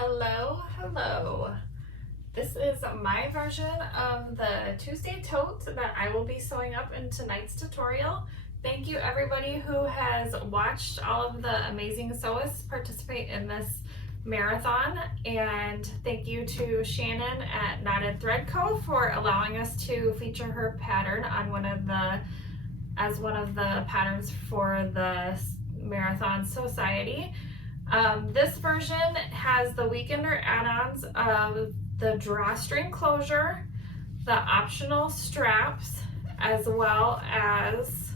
Hello. This is my version of the Tuesday tote that I will be sewing up in tonight's tutorial. Thank you everybody who has watched all of the amazing sewists participate in this marathon, and thank you to Shannon at Knotted Thread Co. for allowing us to feature her pattern on one of the patterns for the Marathon Society. This version has the weekender add-ons of the drawstring closure, the optional straps, as well as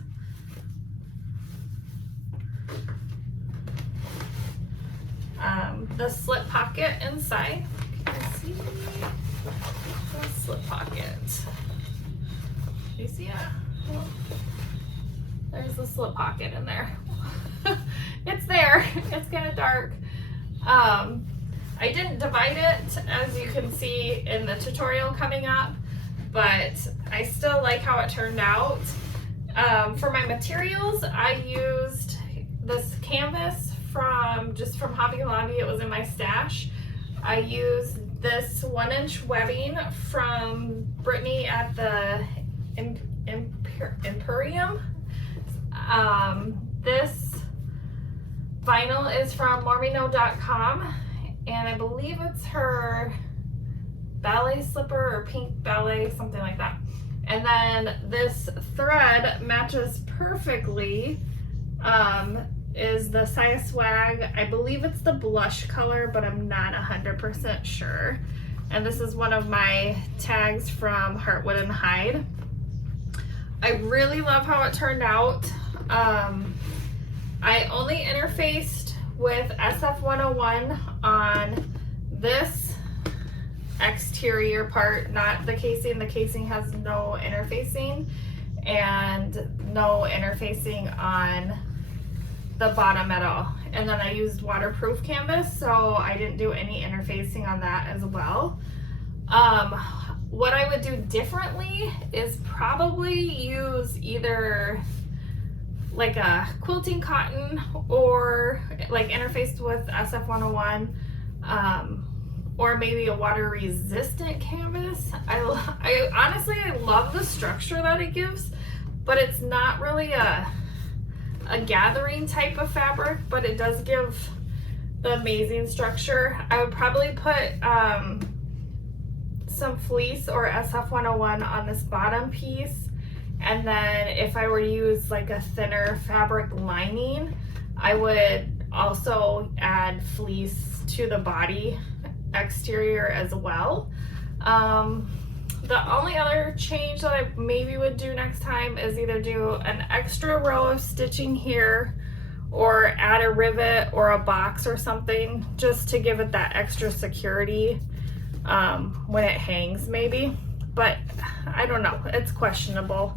the slip pocket inside. You can see the slip pocket. Do you see it? Oh, there's the slip pocket in there. It's there. It's kind of dark. I didn't divide it, as you can see in the tutorial coming up, but I still like how it turned out. For my materials, I used this canvas from Hobby Lobby. It was in my stash. I used this 1-inch webbing from Brittany at the Emporium. This vinyl is from mormino.com, and I believe it's her ballet slipper or pink ballet, something like that. And then this thread matches perfectly, is the Saya Swag. I believe it's the blush color, but I'm not 100% sure. And this is one of my tags from Heartwood and Hide. I really love how it turned out. I only interfaced with SF101 on this exterior part, not the casing. The casing has no interfacing, and no interfacing on the bottom at all. And then I used waterproof canvas, so I didn't do any interfacing on that as well. What I would do differently is probably use either like a quilting cotton or like interfaced with SF101, or maybe a water resistant canvas. I honestly love the structure that it gives, but it's not really a gathering type of fabric, but it does give the amazing structure. I would probably put some fleece or SF101 on this bottom piece, and then if I were to use like a thinner fabric lining, I would also add fleece to the body exterior as well. The only other change that I maybe would do next time is either do an extra row of stitching here, or add a rivet or a box or something, just to give it that extra security when it hangs maybe. But I don't know, it's questionable.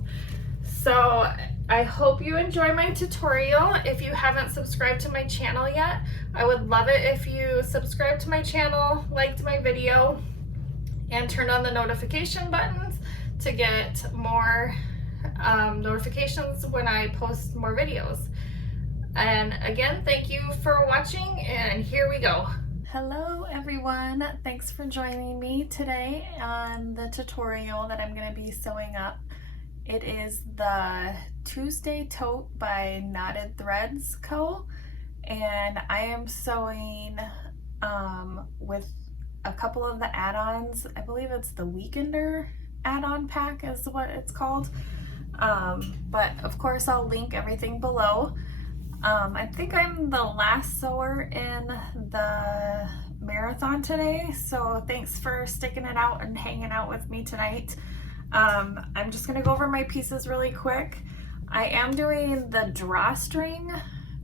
So I hope you enjoy my tutorial. If you haven't subscribed to my channel yet, I would love it if you subscribe to my channel, liked my video, and turned on the notification buttons to get more notifications when I post more videos. And again, thank you for watching, and here we go. Hello everyone, thanks for joining me today on the tutorial that I'm going to be sewing up. It is the Tuesday tote by Knotted Threads Co. And I am sewing with a couple of the add-ons. I believe it's the Weekender add-on pack is what it's called. But of course I'll link everything below. I think I'm the last sewer in the marathon today, so thanks for sticking it out and hanging out with me tonight. I'm just going to go over my pieces really quick. I am doing the drawstring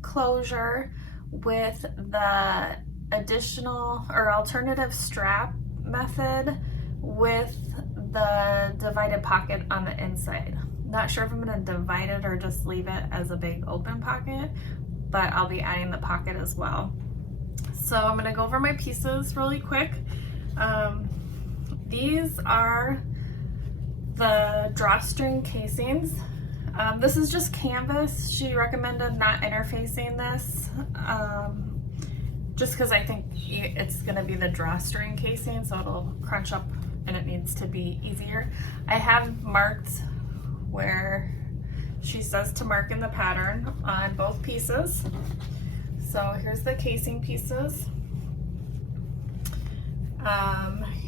closure with the additional or alternative strap method with the divided pocket on the inside. Not sure if I'm going to divide it or just leave it as a big open pocket, but I'll be adding the pocket as well. So I'm going to go over my pieces really quick. These are the drawstring casings. This is just canvas. She recommended not interfacing this. just because I think it's going to be the drawstring casing, so it'll crunch up and it needs to be easier. I have marked where she says to mark in the pattern on both pieces. So here's the casing pieces.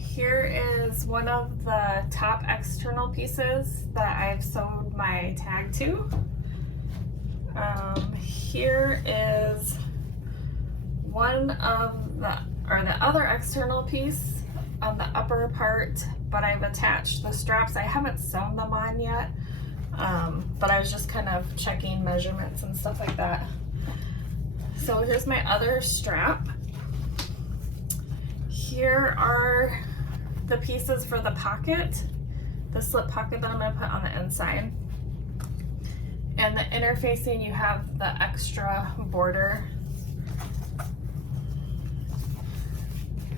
Here is one of the top external pieces that I've sewed my tag to. Here is one of the other external piece on the upper part, but I've attached the straps. I haven't sewn them on yet, but I was just kind of checking measurements and stuff like that. So here's my other strap. Here are the pieces for the pocket, the slip pocket that I'm going to put on the inside. And the interfacing, you have the extra border.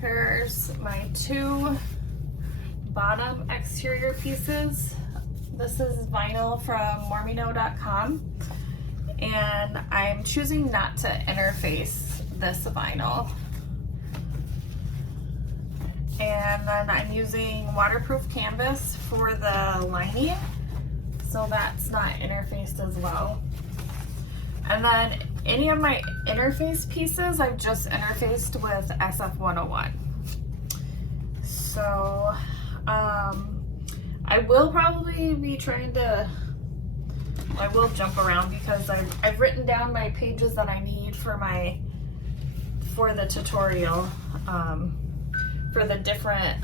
Here's my two bottom exterior pieces. This is vinyl from mormino.com, and I'm choosing not to interface this vinyl. And then I'm using waterproof canvas for the lining, so that's not interfaced as well. And then any of my interface pieces I've just interfaced with SF101. So I will probably be trying to, I will jump around because I've written down my pages that I need for the tutorial, for the different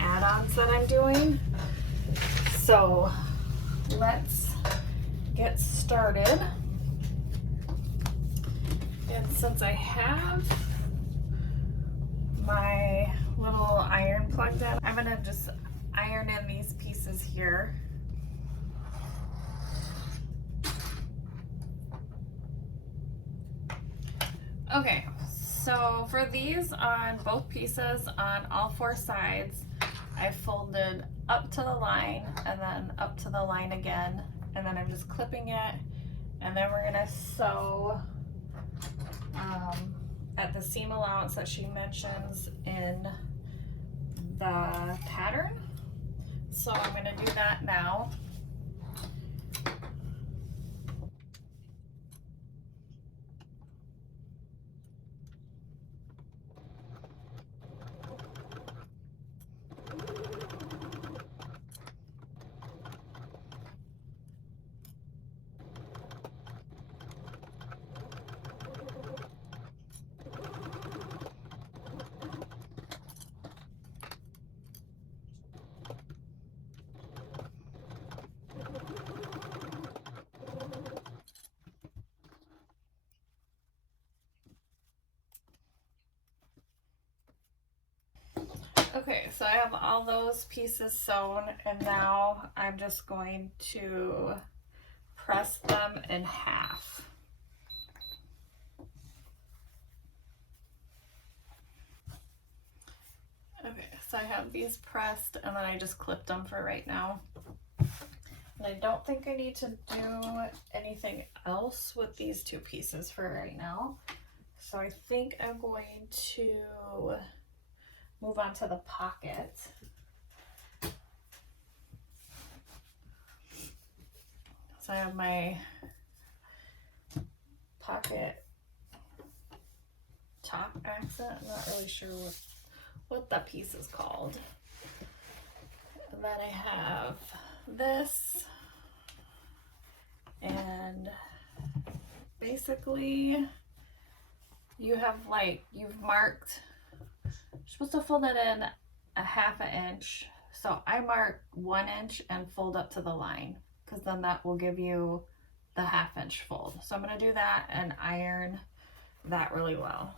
add-ons that I'm doing. So let's get started. And since I have my little iron plugged in, I'm gonna just iron in these pieces here. Okay, so for these on both pieces on all four sides, I folded up to the line and then up to the line again, and then I'm just clipping it, and then we're gonna sew at the seam allowance that she mentions in the pattern. So I'm gonna do that now. Okay, so I have all those pieces sewn, and now I'm just going to press them in half. Okay, so I have these pressed, and then I just clipped them for right now. And I don't think I need to do anything else with these two pieces for right now. So I think I'm going to move on to the pocket. So I have my pocket top accent. I'm not really sure what that piece is called. And then I have this, and basically you've marked, you're supposed to fold it in a 1/2 inch. So I mark 1 inch and fold up to the line, because then that will give you the 1/2 inch fold. So I'm going to do that and iron that really well.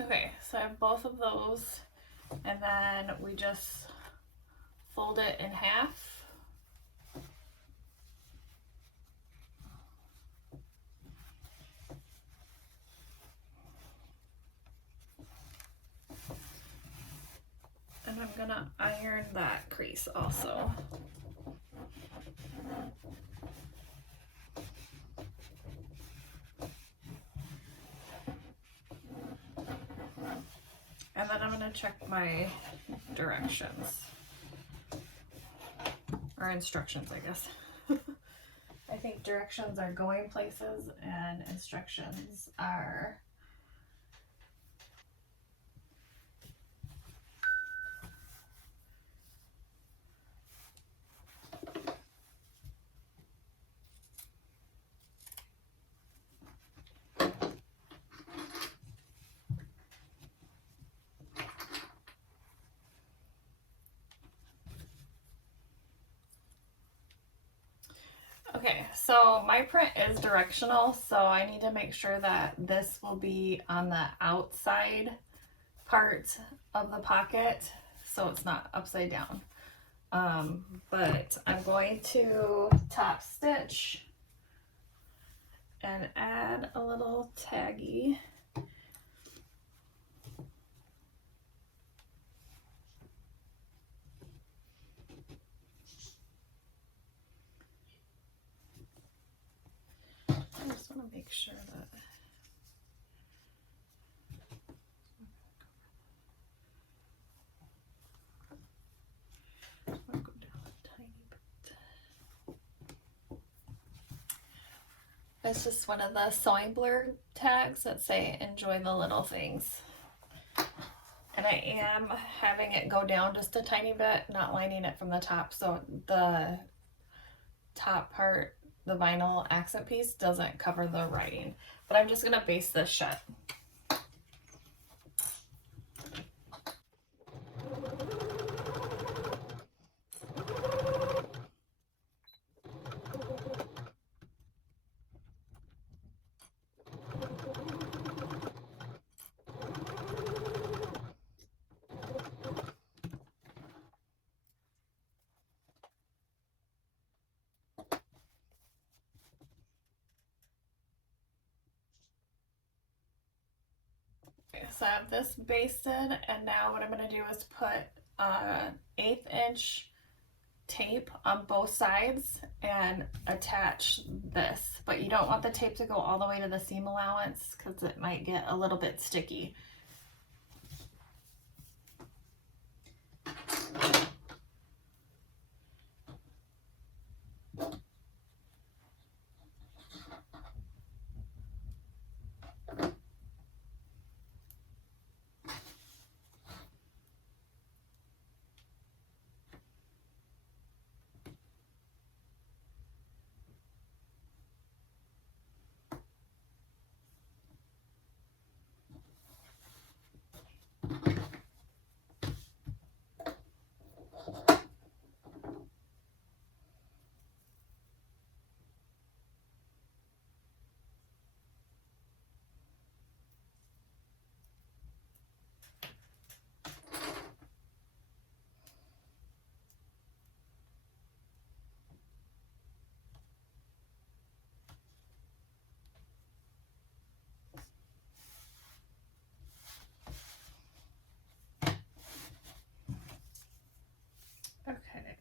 Okay, so I have both of those, and then we just fold it in half. And I'm gonna iron that piece also. And then I'm going to check my directions. Or instructions, I guess. I think directions are going places and instructions are okay, so my print is directional, so I need to make sure that this will be on the outside part of the pocket so it's not upside down. But I'm going to top stitch and add a little taggy. I just want to make sure that I'll go down a tiny bit. It's just one of the sewing blur tags that say enjoy the little things. And I am having it go down just a tiny bit, not lining it from the top, so the top part, the vinyl accent piece, doesn't cover the writing. But I'm just gonna baste this shut. Okay, so I have this basted, and now what I'm going to do is put 1/8 inch tape on both sides and attach this. But you don't want the tape to go all the way to the seam allowance because it might get a little bit sticky. Okay.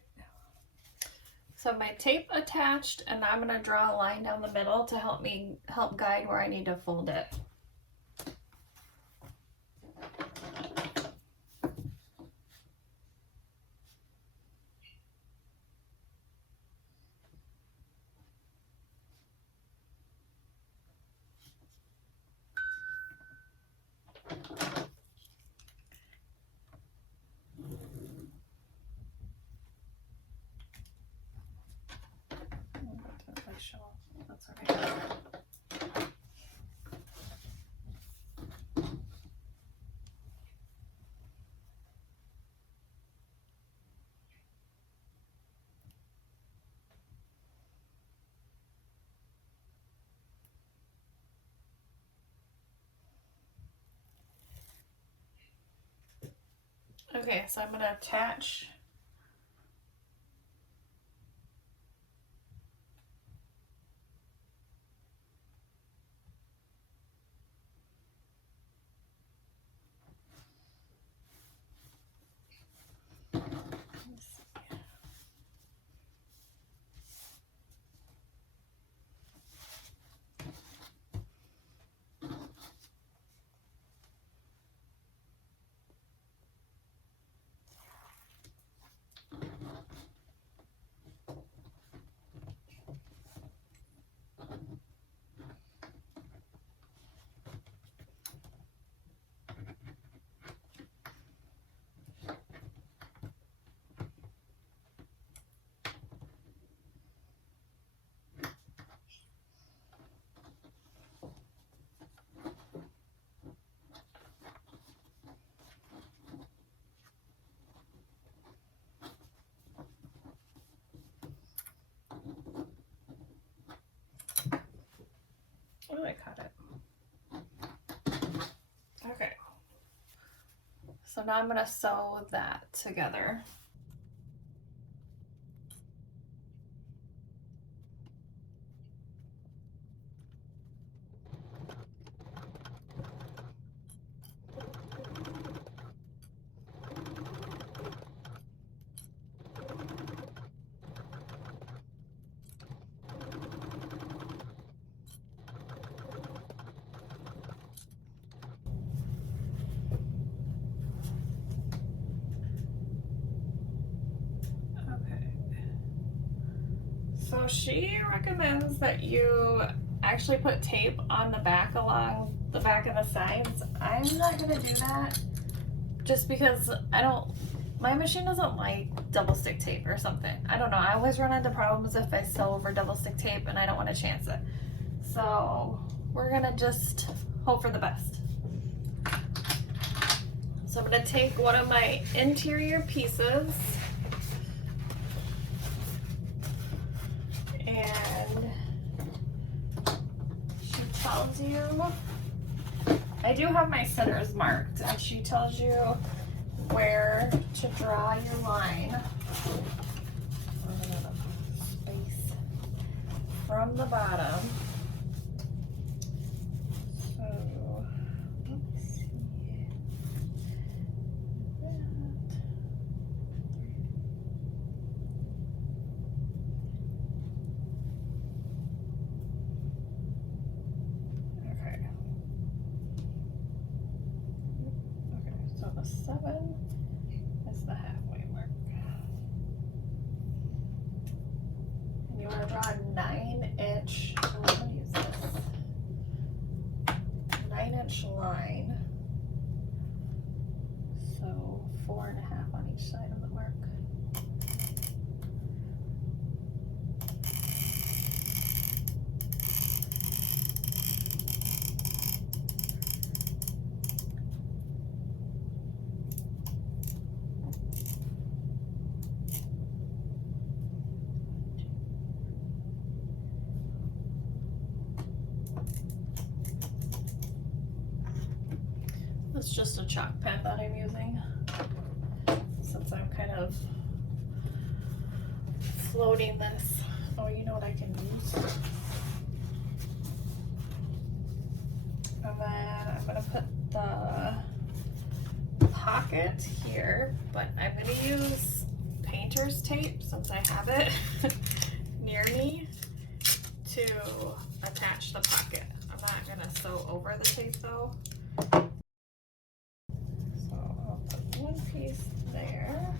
So my tape attached, and I'm going to draw a line down the middle to help guide where I need to fold it. That's okay. Okay, so I'm going to attach So now I'm going to sew that together. So she recommends that you actually put tape on the back along the back of the sides. I'm not gonna do that just because my machine doesn't like double stick tape or something. I don't know, I always run into problems if I sew over double stick tape and I don't want to chance it. So we're gonna just hope for the best. So I'm gonna take one of my interior pieces and she tells you, I do have my centers marked, and she tells you where to draw your line. Space from the bottom. So let's see. So the 7 is the halfway mark. And you want to draw a 9-inch, I'm going to use this, 9-inch line. So 4.5 on each side of the mark. It's just a chalk pen that I'm using since I'm kind of floating this. Oh, you know what I can use? And then I'm gonna put the pocket here, but I'm gonna use painter's tape since I have it near me to attach the pocket. I'm not gonna sew over the tape though. One piece there,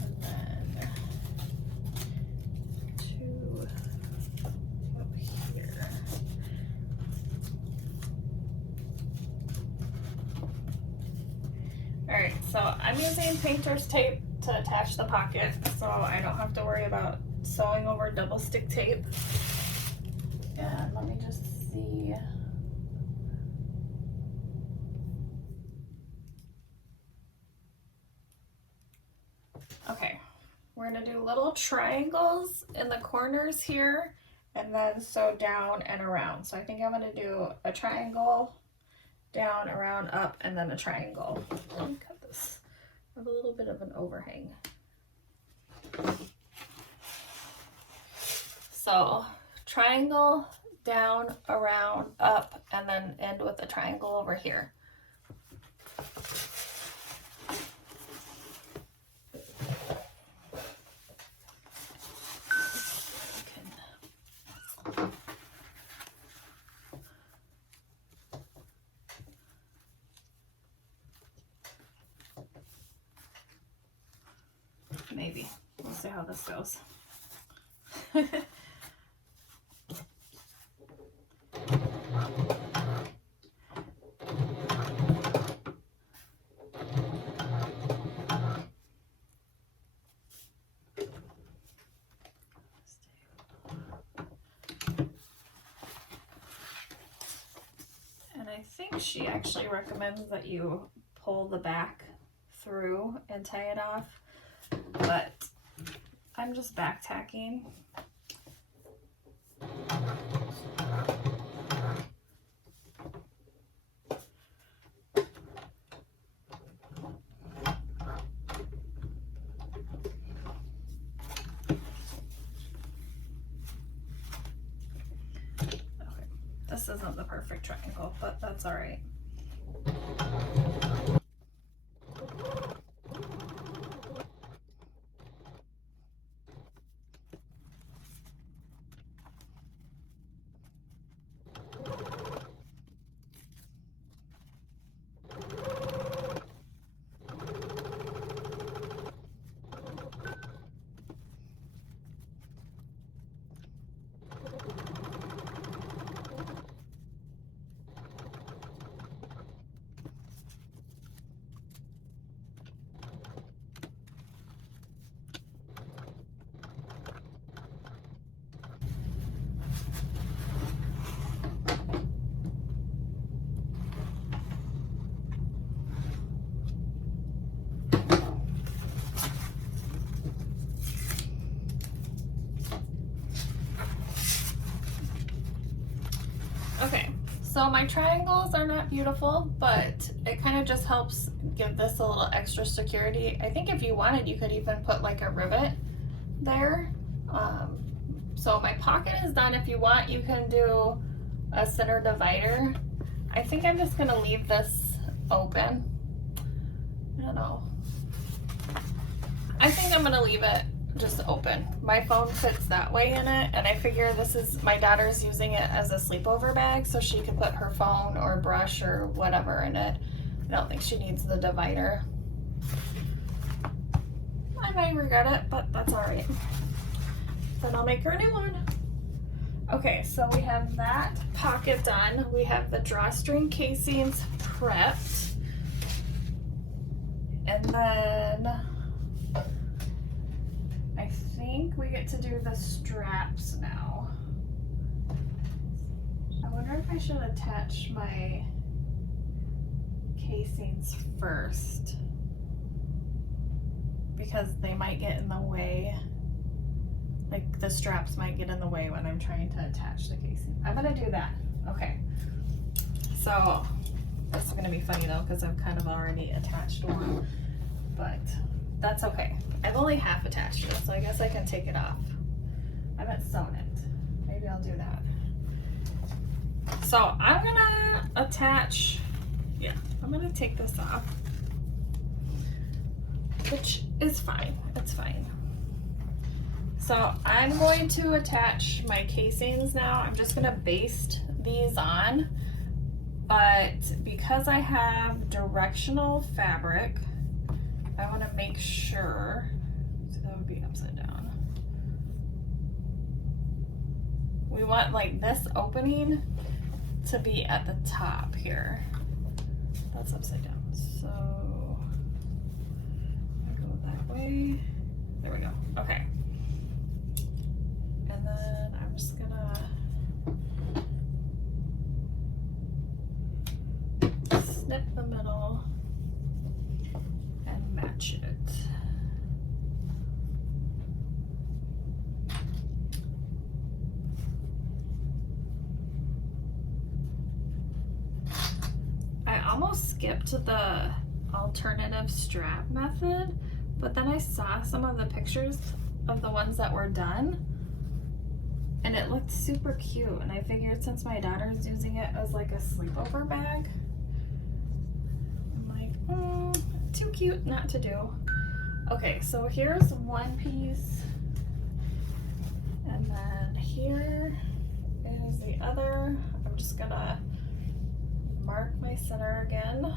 and then 2 up here. Alright, so I'm using painter's tape to attach the pocket so I don't have to worry about sewing over double stick tape. And let me just see. Okay, we're gonna do little triangles in the corners here and then sew down and around. So I think I'm gonna do a triangle, down, around, up, and then a triangle. Let me cut this. I have a little bit of an overhang. So triangle, down, around, up, and then end with a triangle over here. Maybe. We'll see how this goes. And I think she actually recommends that you pull the back through and tie it off, but I'm just back tacking. this isn't the perfect triangle, but that's all right. Okay, so my triangles are not beautiful, but it kind of just helps give this a little extra security. I think if you wanted, you could even put like a rivet there. So my pocket is done. If you want, you can do a center divider. I think I'm just gonna leave this open. I don't know. I think I'm gonna leave it just open. My phone fits that way in it, and I figure this is, my daughter's using it as a sleepover bag, so she could put her phone or brush or whatever in it. I don't think she needs the divider. I might regret it, but that's all right. Then I'll make her a new one. Okay, so we have that pocket done. We have the drawstring casings prepped. And then I think we get to do the straps now. I wonder if I should attach my casings first, because they might get in the way. Like the straps might get in the way when I'm trying to attach the casing. I'm gonna do that. Okay. So this is gonna be funny though, because I've kind of already attached one, but that's okay. I've only half attached it, so I guess I can take it off. I haven't sewn it. Maybe I'll do that. So I'm gonna attach, yeah, I'm gonna take this off, which is fine, it's fine. So I'm going to attach my casings now. I'm just gonna baste these on, but because I have directional fabric, I wanna make sure, so that would be upside down. We want like this opening to be at the top here. That's upside down. So I go that way. There we go. Okay. And then I'm just gonna snip the middle and match it. I almost skipped the alternative strap method, but then I saw some of the pictures of the ones that were done, and it looked super cute, and I figured since my daughter's using it as like a sleepover bag, I'm like, too cute not to do. Okay, so here's one piece, and then here is the other. I'm just gonna mark my center again.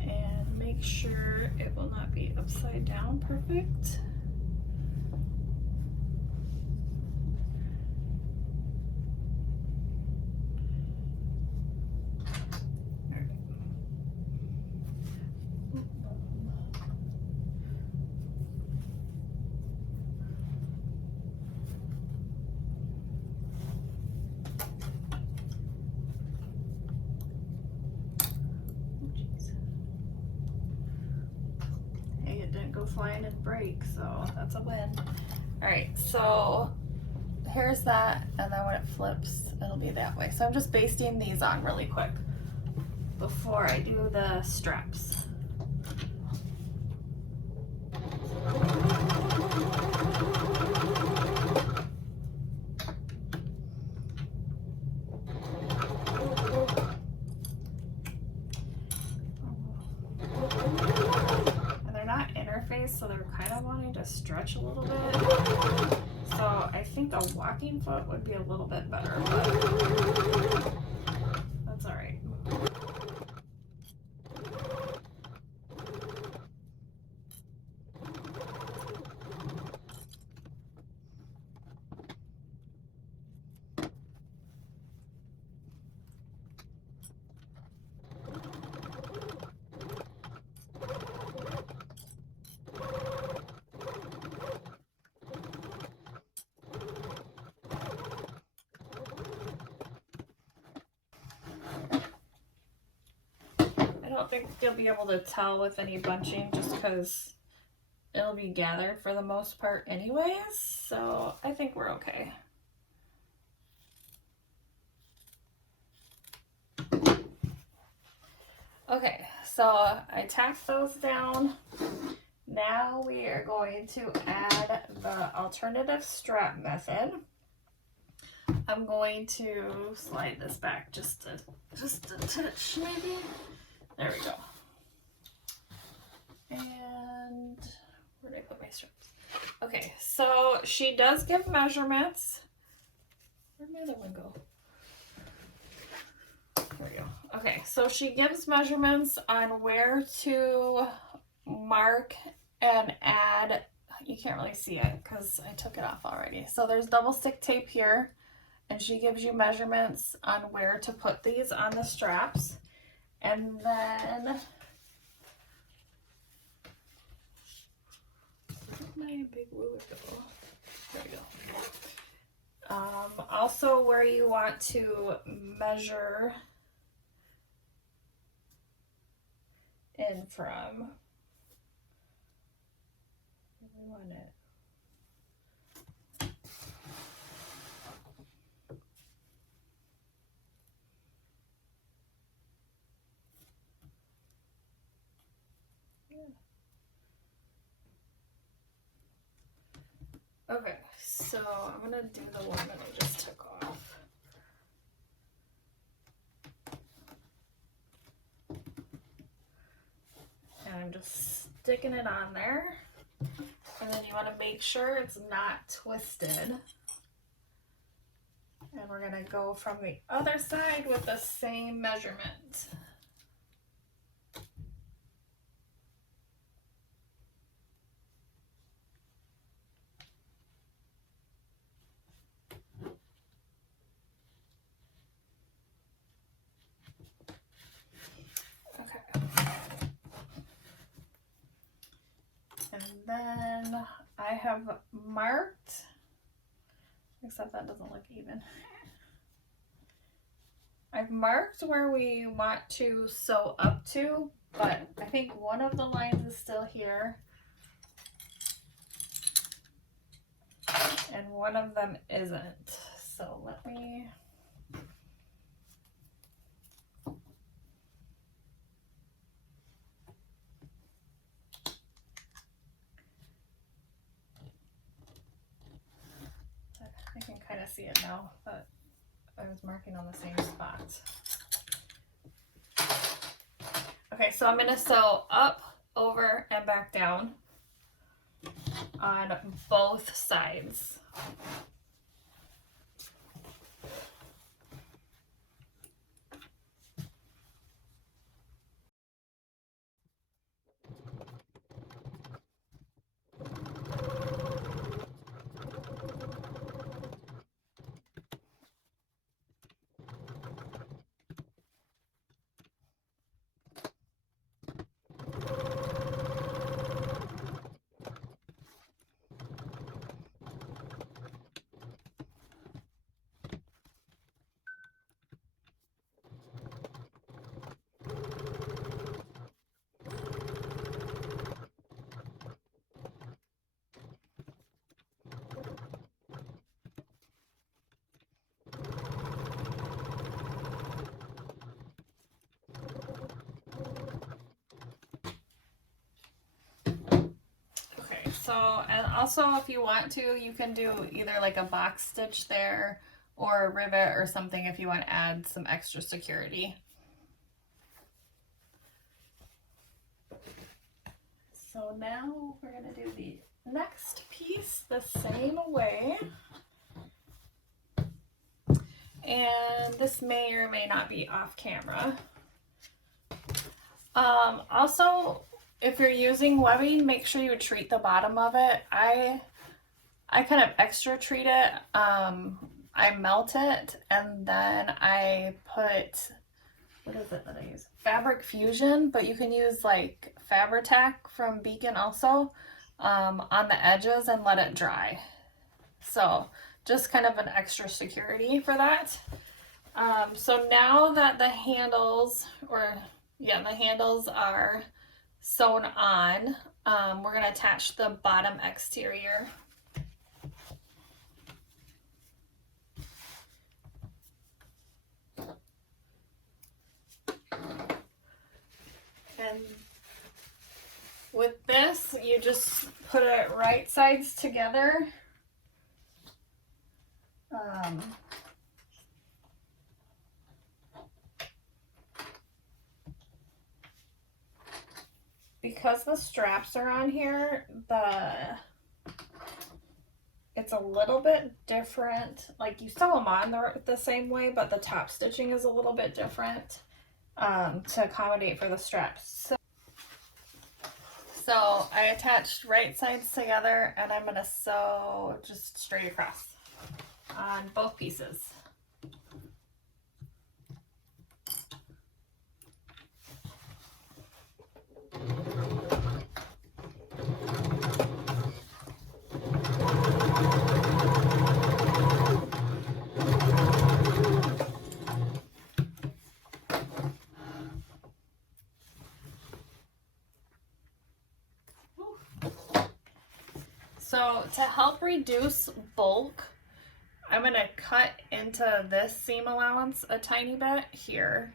And make sure it will not be upside down perfect. Flying and break, so that's a win. All right, so here's that, and then when it flips, it'll be that way. So I'm just basting these on really quick before I do the straps. so they're kind of wanting to stretch a little bit. So I think a walking foot would be a little bit better, but that's all right. I don't think you'll be able to tell with any bunching just because it'll be gathered for the most part anyways, so I think we're okay. Okay, so I tacked those down. Now we are going to add the alternative strap method. I'm going to slide this back just a touch maybe. There we go. And where did I put my straps? Okay, so she does give measurements. Where'd my other one go? There we go. Okay, so she gives measurements on where to mark and add. You can't really see it because I took it off already. So there's double stick tape here, and she gives you measurements on where to put these on the straps. And then where'd my big ruler go? There we go. Also where you want to measure in from. We want it. Okay, so I'm gonna do the one that I just took off. And I'm just sticking it on there. And then you want to make sure it's not twisted. And we're gonna go from the other side with the same measurement. And then I have marked, except that doesn't look even. I've marked where we want to sew up to, but I think one of the lines is still here. And one of them isn't. So let me... I can kind of see it now, but I was marking on the same spot. Okay, so I'm going to sew up, over, and back down on both sides. So, and also if you want to, you can do either like a box stitch there or a rivet or something if you want to add some extra security. So now we're going to do the next piece the same way. And this may or may not be off camera. Also, if you're using webbing, make sure you treat the bottom of it. I kind of extra treat it. I melt it and then I put, what is it that I use? Fabric Fusion, but you can use like Fabri-Tac from Beacon also on the edges and let it dry. So just kind of an extra security for that. So now that the handles, the handles are sewn on, we're going to attach the bottom exterior. And with this, you just put it right sides together. Because the straps are on here, it's a little bit different. Like you sew them on the same way, but the top stitching is a little bit different to accommodate for the straps. So I attached right sides together and I'm gonna sew just straight across on both pieces. So to help reduce bulk, I'm going to cut into this seam allowance a tiny bit here,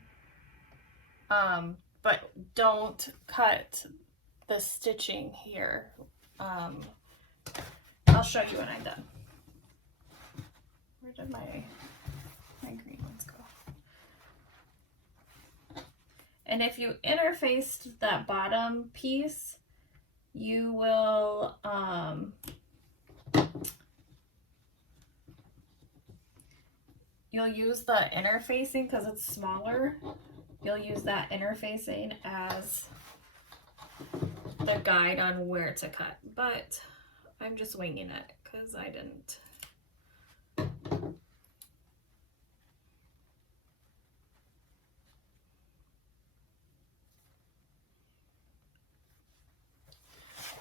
but don't cut the stitching here. I'll show you when I'm done. Where did my green ones go? And if you interfaced that bottom piece, you will you'll use the interfacing because it's smaller. You'll use that interfacing as the guide on where to cut, but I'm just winging it because I didn't.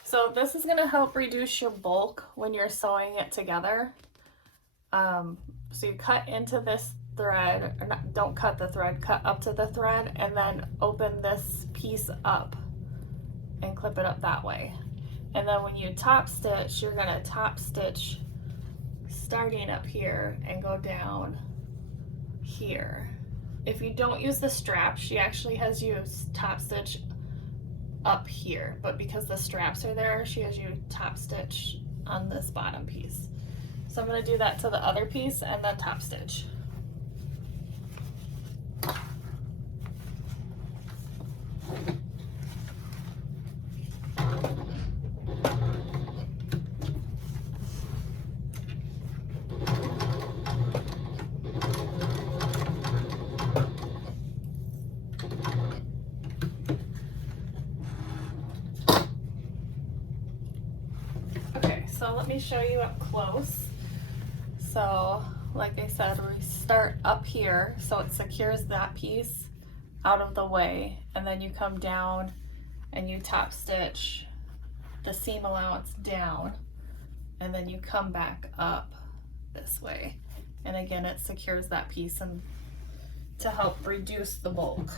So this is going to help reduce your bulk when you're sewing it together. So you cut into this thread, or not, don't cut the thread, cut up to the thread and then open this piece up and clip it up that way. And then when you top stitch, you're going to top stitch starting up here and go down here. If you don't use the strap, she actually has you top stitch up here, but because the straps are there, she has you top stitch on this bottom piece. So I'm going to do that to the other piece and then top stitch. So let me show you up close. So like I said, we start up here so it secures that piece out of the way, and then you come down and you top stitch the seam allowance down, and then you come back up this way, and again it secures that piece and to help reduce the bulk.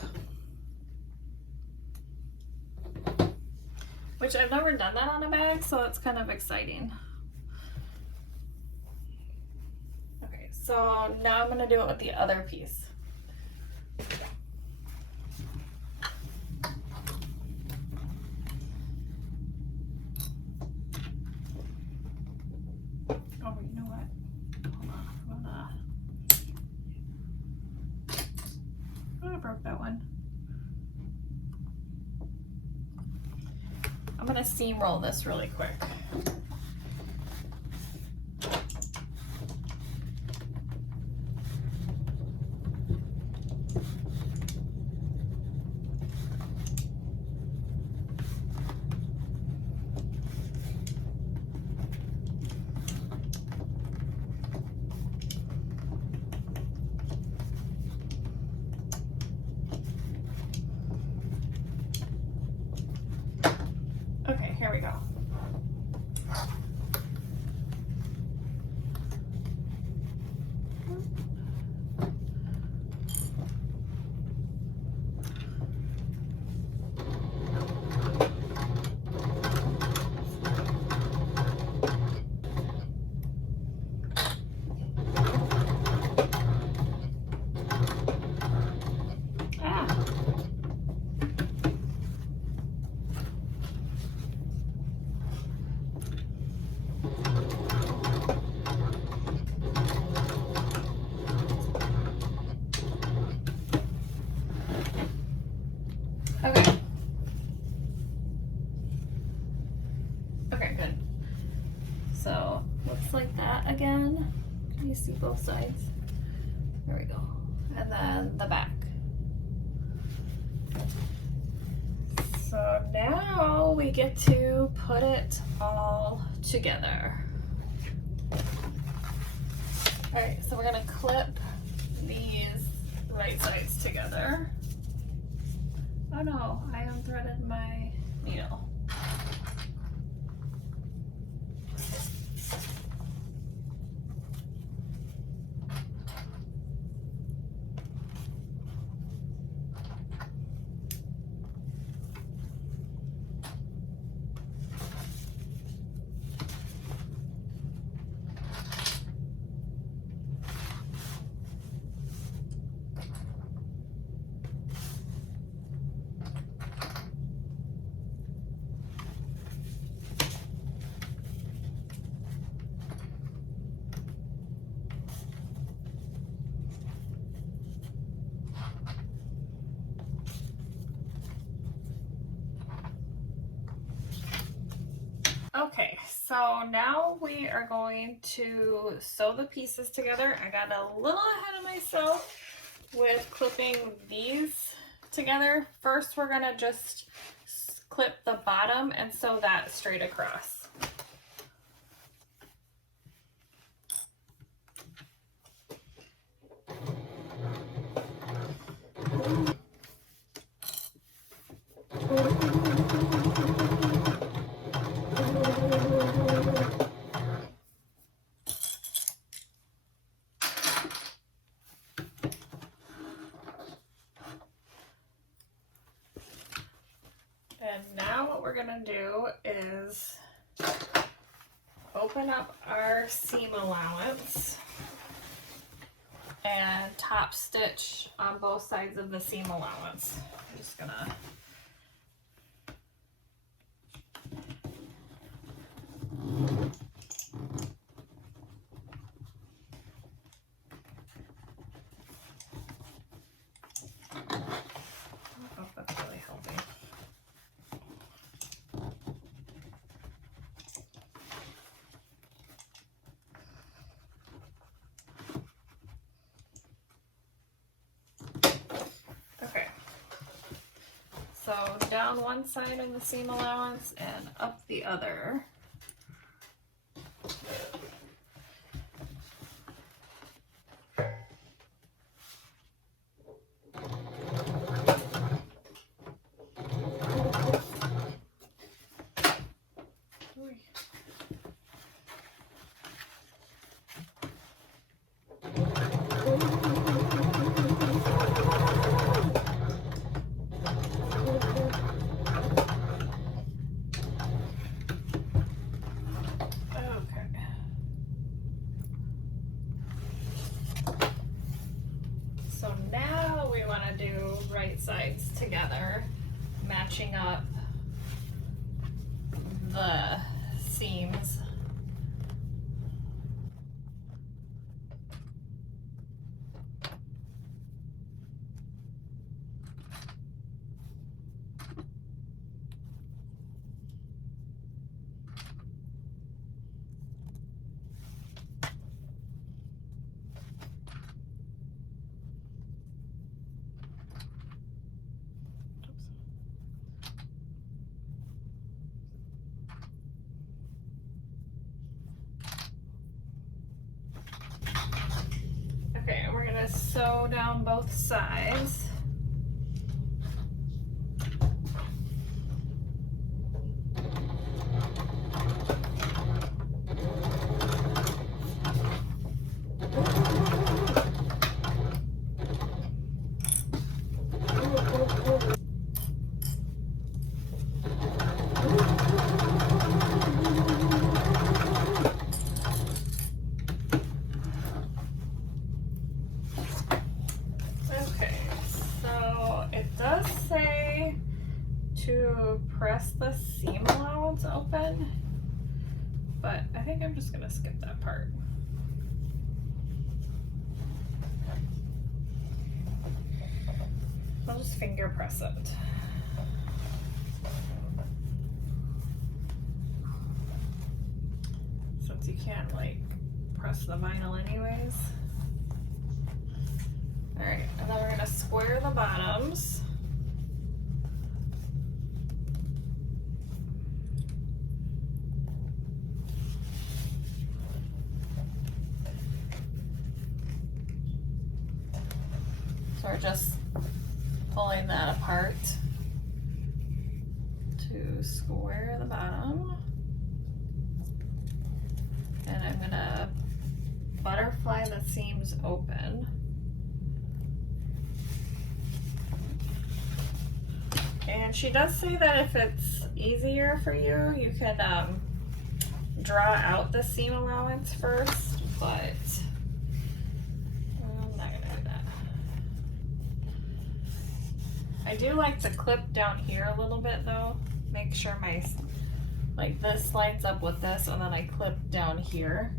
Which I've never done that on a bag, so it's kind of exciting. Okay, so now I'm going to do it with the other piece. Oh, you know what? Hold on. I broke that one. I'm gonna seam roll this really quick. Okay, here we go. Okay. Okay, good. So, looks like that again. Can you see both sides? There we go. And then the back. So now we get to put it all together. All right, so we're gonna clip these right sides together. Oh no, I unthreaded my needle. Okay, so now we are going to sew the pieces together. I got a little ahead of myself with clipping these together. First, we're gonna just clip the bottom and sew that straight across. And now what we're gonna do is open up our seam allowance and top stitch on both sides of the seam allowance. I'm just gonna I don't know if that's really helping. Okay, so down one side of the seam allowance and up the other. So now we want to do right sides together, matching up the seams. go down both sides. To press the seam allowance open, but I think I'm just gonna skip that part. I'll just finger press it. Since you can't like press the vinyl anyways. All right, and then we're gonna square the bottoms. So we're just pulling that apart to square the bottom. And I'm gonna butterfly the seams open. And she does say that if it's easier for you, you can draw out the seam allowance first, but I'm not gonna do that. I do like to clip down here a little bit though. Make sure my, like this lines up with this, and then I clip down here.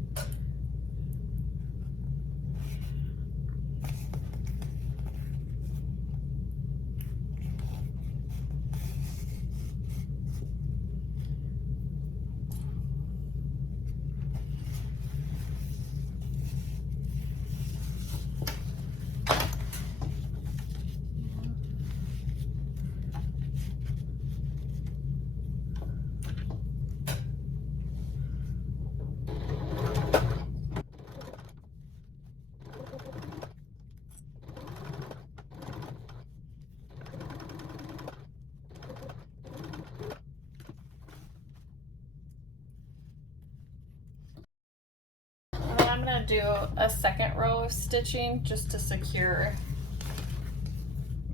I'm gonna do a second row of stitching just to secure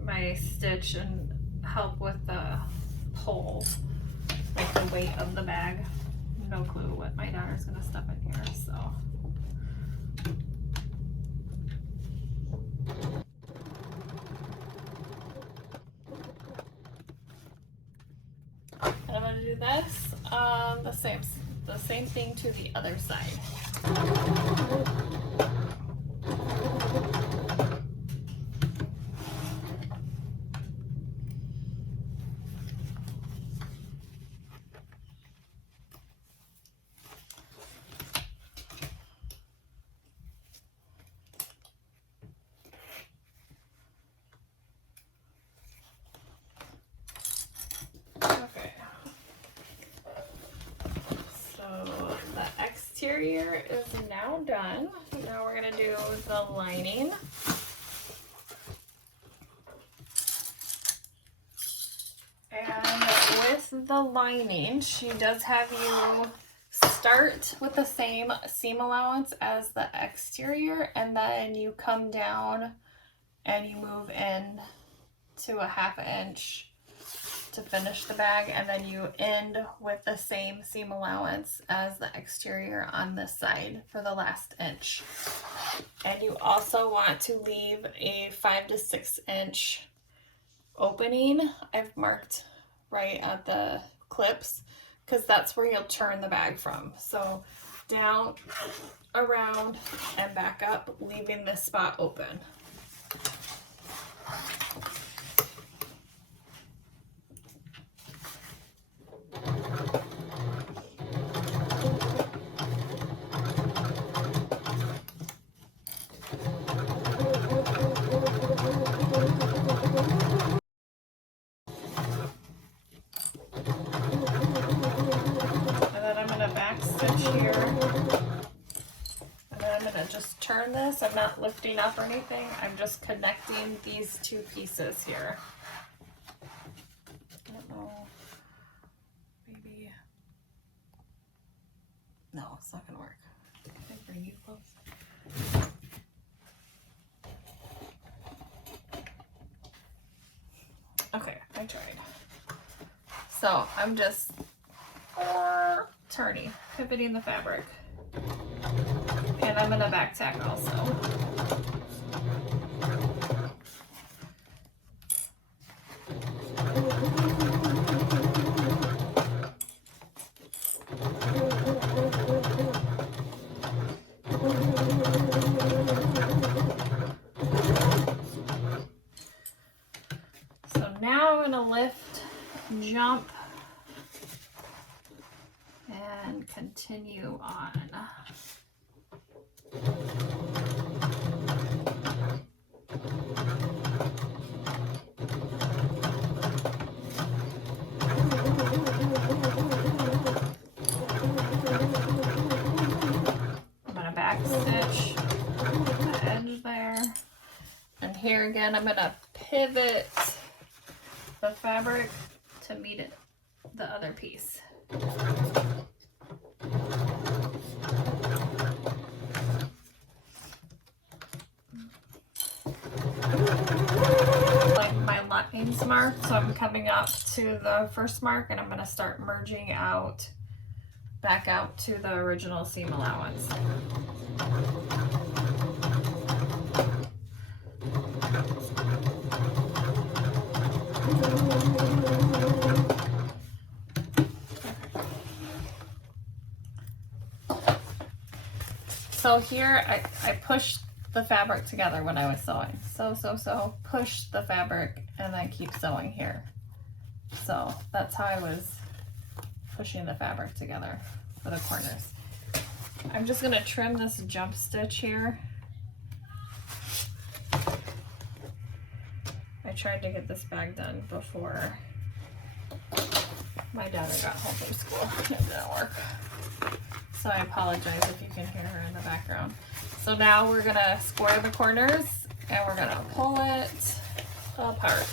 my stitch and help with the pull, like the weight of the bag. No clue what my daughter's gonna stuff in here, so. And I'm gonna do this the same thing to the other side. Exterior is now done. Now we're gonna do the lining. And with the lining, she does have you start with the same seam allowance as the exterior, and then you come down and you move in to a 1/2 inch to finish the bag, and then you end with the same seam allowance as the exterior on this side for the last inch. And you also want to leave a 5 to 6 inch opening. I've marked right at the clips because that's where you'll turn the bag from. So down, around, and back up, leaving this spot open. turn this. I'm not lifting up or anything. I'm just connecting these two pieces here. I don't know. Maybe. No, it's not gonna work. Can I bring you close? Okay, I tried. So I'm just turning, pivoting the fabric. And I'm gonna back tack also. So now I'm gonna lift, jump, and continue on. I'm gonna back stitch the edge there. And here again, I'm gonna pivot the fabric to meet it, the other piece. Like my lines marked, so I'm coming up to the first mark and I'm going to start merging out, back out to the original seam allowance. So here I pushed the fabric together when I was sewing. So push the fabric and then keep sewing here. So that's how I was pushing the fabric together for the corners. I'm just gonna trim this jump stitch here. I tried to get this bag done before my daughter got home from school. It didn't work. So I apologize if you can hear her in the background. So now we're gonna square the corners and we're gonna pull it apart.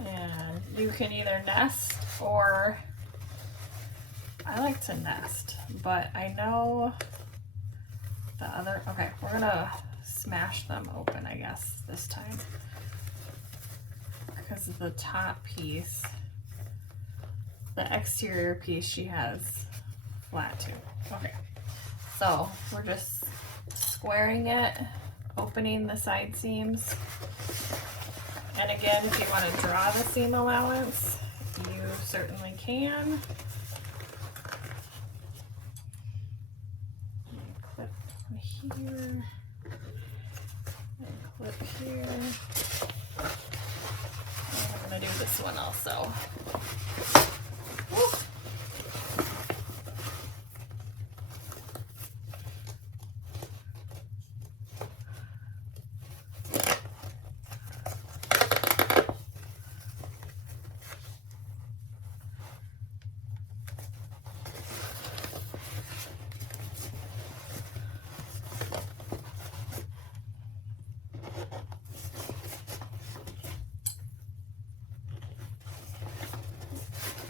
And you can either nest or, I like to nest, but I know the other, okay, we're gonna smash them open, I guess, this time. Because of the top piece. The exterior piece she has flat too. Okay, so we're just squaring it, opening the side seams. And again, if you want to draw the seam allowance, you certainly can. Clip here, and clip here. And I'm going to do this one also.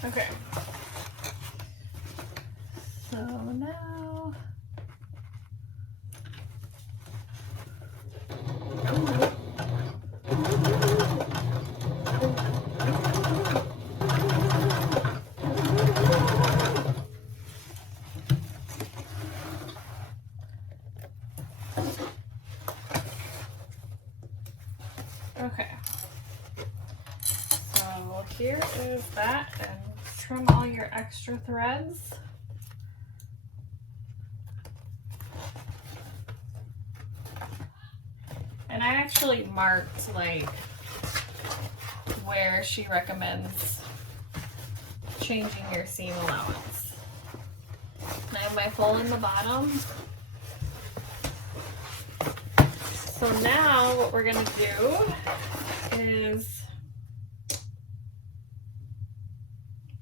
Okay. So now okay. So here is that, and trim all your extra threads. And I actually marked like where she recommends changing your seam allowance. And I have my hole in the bottom. So now what we're gonna do is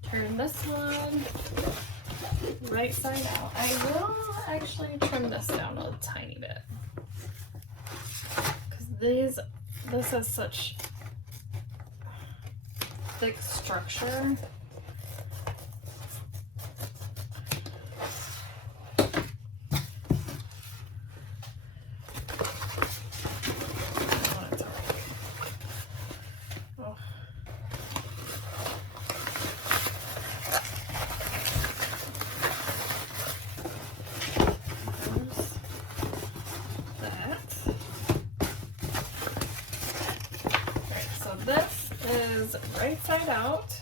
turn this one right side out. I will actually trim this down a tiny bit because this is such thick structure. Right side out,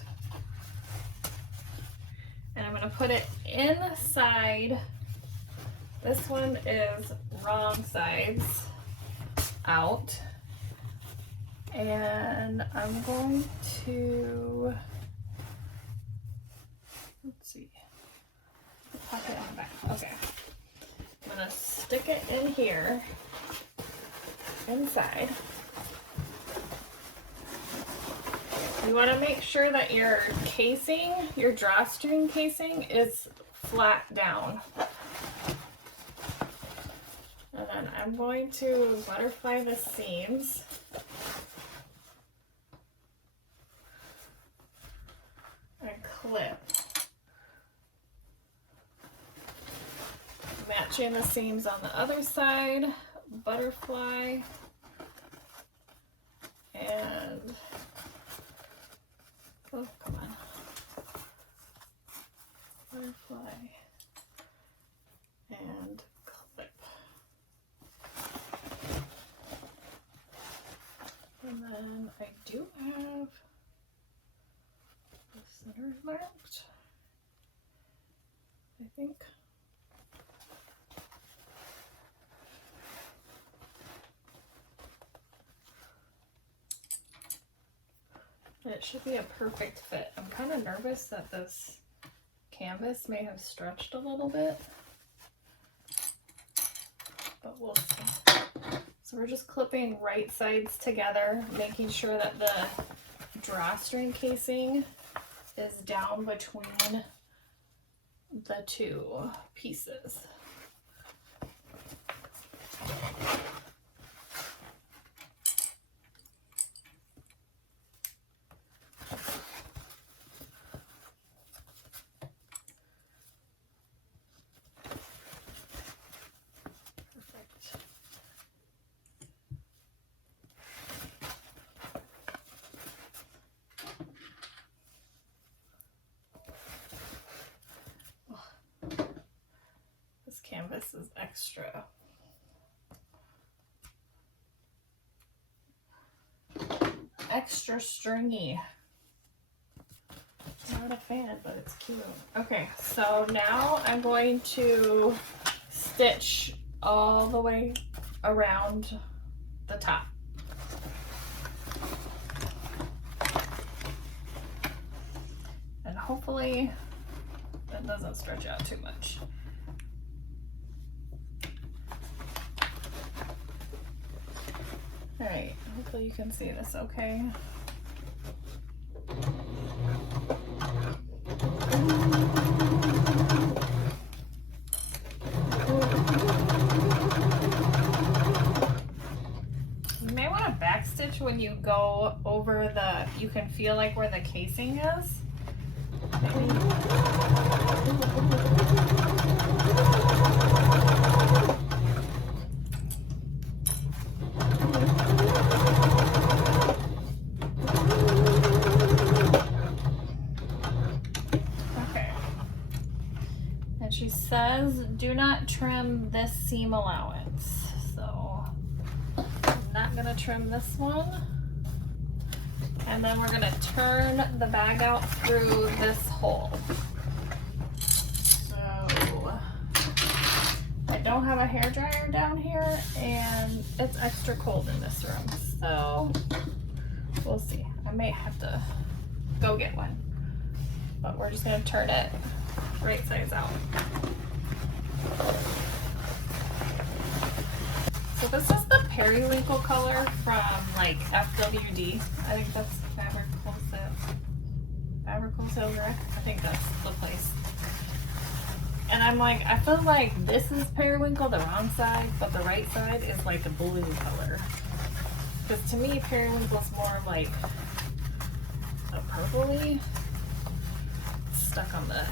and I'm going to put it inside. This one is wrong sides out, and I'm going to, let's see, pocket on the back. Okay, I'm going to stick it in here inside. You want to make sure that your casing, your drawstring casing, is flat down. And then I'm going to butterfly the seams. And clip. Matching the seams on the other side, butterfly, and oh, come on. Butterfly and clip. And then I do have the center marked, I think. And it should be a perfect fit. I'm kind of nervous that this canvas may have stretched a little bit, but we'll see. So we're just clipping right sides together, making sure that the drawstring casing is down between the two pieces. Canvas is extra stringy. Not a fan, but it's cute. Okay, so now I'm going to stitch all the way around the top. And hopefully that doesn't stretch out too much. All right, hopefully you can see this okay. You may want to backstitch when you go over you can feel like where the casing is. She says, do not trim this seam allowance. So I'm not gonna trim this one. And then we're gonna turn the bag out through this hole. So I don't have a hairdryer down here and it's extra cold in this room. So we'll see. I may have to go get one, but we're just gonna turn it right sides out. So this is the periwinkle color from like FWD. I think that's Fabric Wholesale Direct. I think that's the place. And I'm like, I feel like this is periwinkle, the wrong side, but the right side is like a blue color. Because to me, periwinkle's more like a purpley. Stuck on the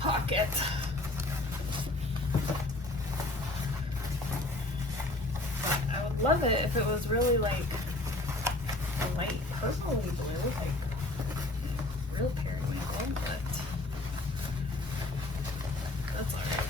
pocket. But I would love it if it was really like a light purpley blue, like real periwinkle, but that's alright.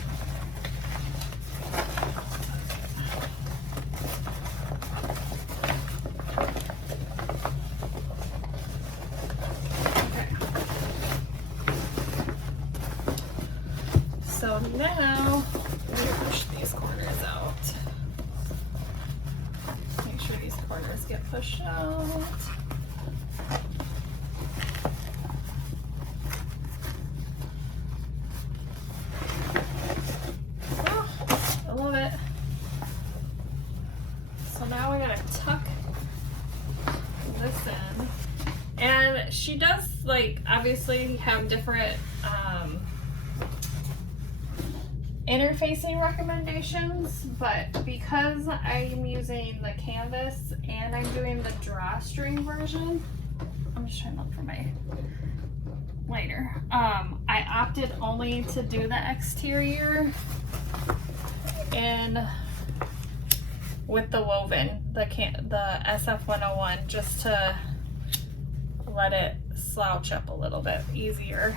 So now, let me push these corners out. Make sure these corners get pushed out. Oh, I love it. So now we gotta tuck this in. And she does, like, obviously have different interfacing recommendations, but because I'm using the canvas and I'm doing the drawstring version, I'm just trying to look for my lighter. I opted only to do the exterior and with the woven, the SF101, just to let it slouch up a little bit easier.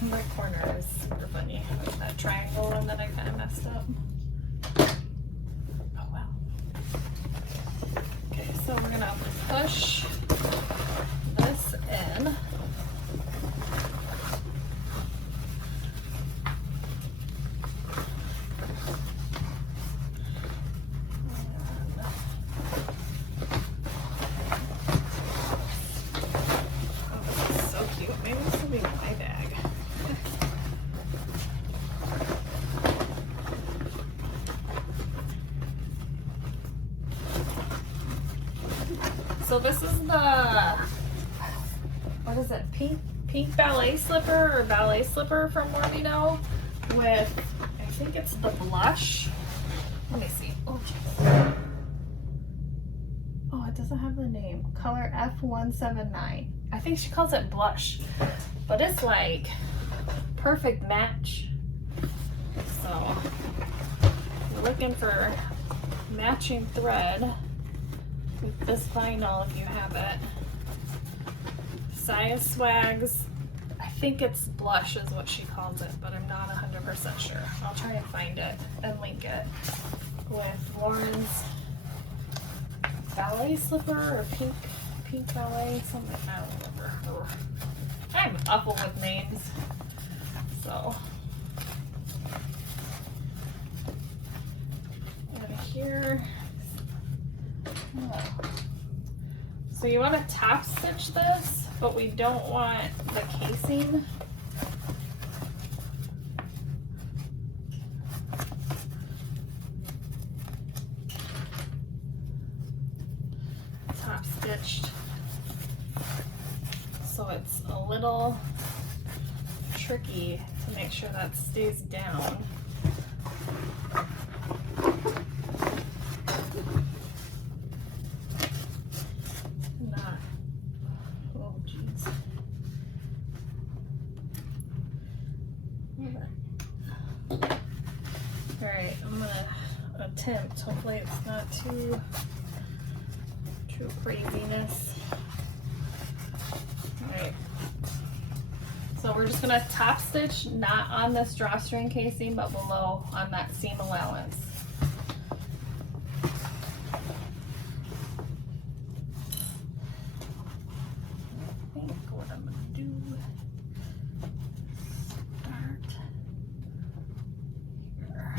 My corner is super funny with that triangle one that I kind of messed up. Oh well. Okay, so we're gonna push this in. Oh, this is so cute. Maybe this will be my bag. So this is the, what is it, pink ballet slipper or ballet slipper from Worthy with, I think it's the blush. Let me see. Oh, geez. Oh, it doesn't have the name. Color F179. I think she calls it blush, but it's like perfect match. So we're looking for matching thread with this vinyl if you have it. Size Swags, I think it's blush is what she calls it, but I'm not 100% sure. I'll try and find it and link it with Lauren's ballet slipper or pink ballet, something, I don't remember. I'm awful with names, so. And here. So you want to top stitch this, but we don't want the casing. Top stitched. So it's a little tricky to make sure that stays down. Alright, I'm gonna attempt. Hopefully it's not too craziness. Alright. So we're just gonna top stitch, not on this drawstring casing, but below on that seam allowance. I think what I'm gonna do, start here.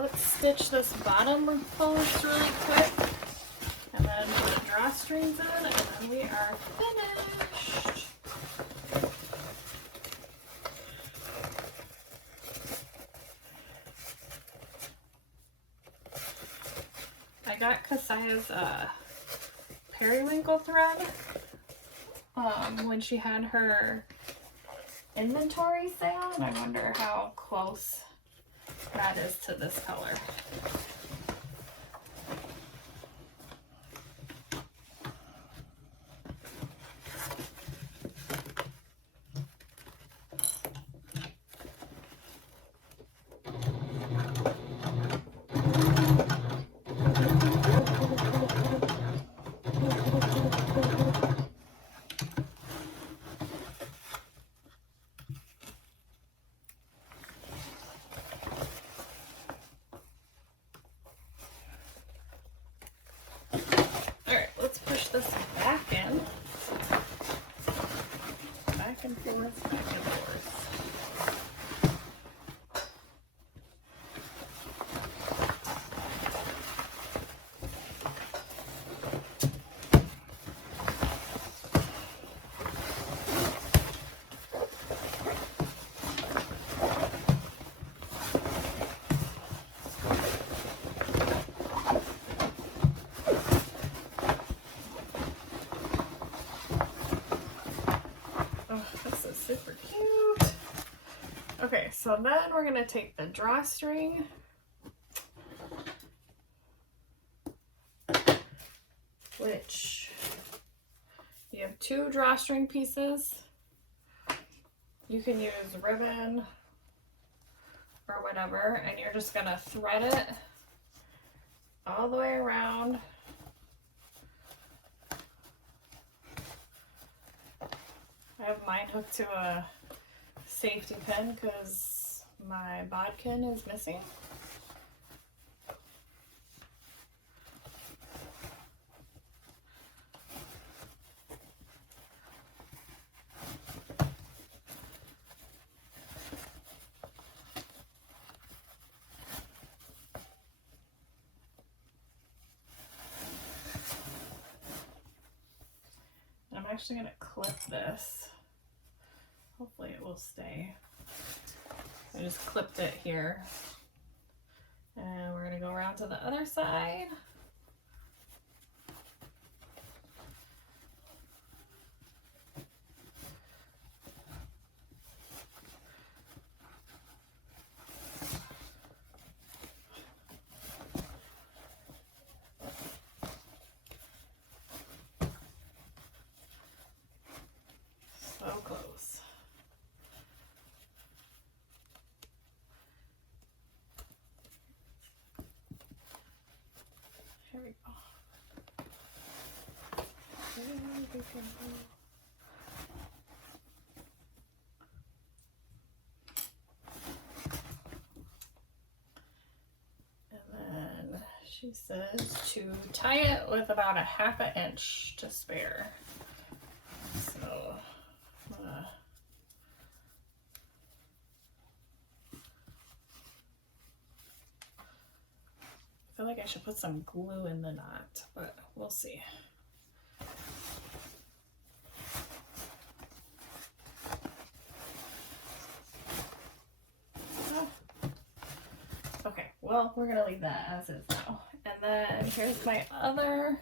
let's stitch this bottom post really quick, and then put the drawstrings in, and then we are finished. I got Kasaya's periwinkle thread when she had her inventory sale, and I wonder how close that is to this color. This back in, back and forth, back and forth. Super cute. Okay, so then we're gonna take the drawstring, which you have 2 drawstring pieces. You can use ribbon or whatever, and you're just gonna thread it all the way around. I have mine hooked to a safety pin because my bodkin is missing. I'm actually going to clip this. Hopefully it will stay. I just clipped it here. And we're going to go around to the other side. So close. Here we go. There we go. And then she says to tie it with about a ½ inch to spare. So I feel like I should put some glue in the knot, but we'll see. Oh. Okay, well, we're gonna leave that as is now. And then here's my other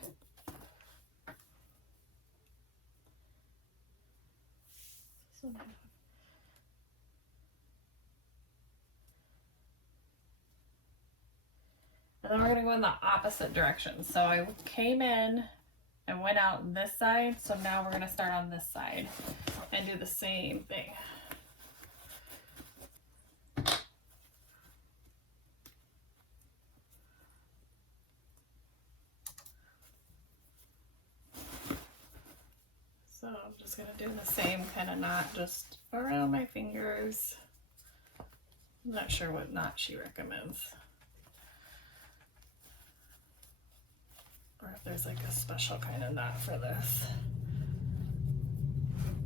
and then we're going to go in the opposite direction. So I came in and went out this side. So now we're going to start on this side and do the same thing. So I'm just going to do the same kind of knot just around my fingers. I'm not sure what knot she recommends. Or if there's like a special kind of knot for this.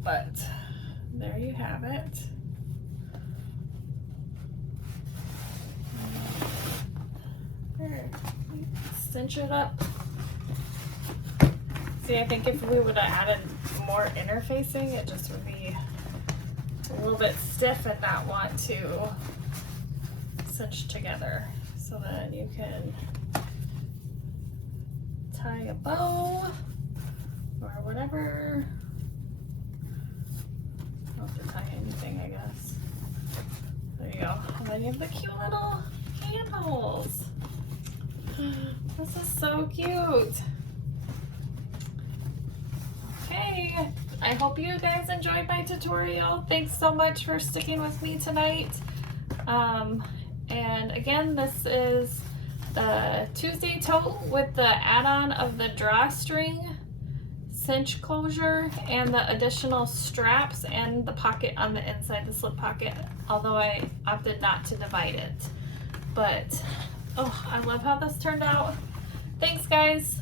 But there you have it. cinch it up. See, I think if we would have added more interfacing, it just would be a little bit stiff and not want to cinch together. So then you can tie a bow or whatever. Don't have to tie anything, I guess. There you go. And then you have the cute little handles. This is so cute. Okay, I hope you guys enjoyed my tutorial. Thanks so much for sticking with me tonight. And again, this is the Tuesday tote with the add-on of the drawstring cinch closure and the additional straps and the pocket on the inside, the slip pocket, although I opted not to divide it. But, oh, I love how this turned out. Thanks, guys.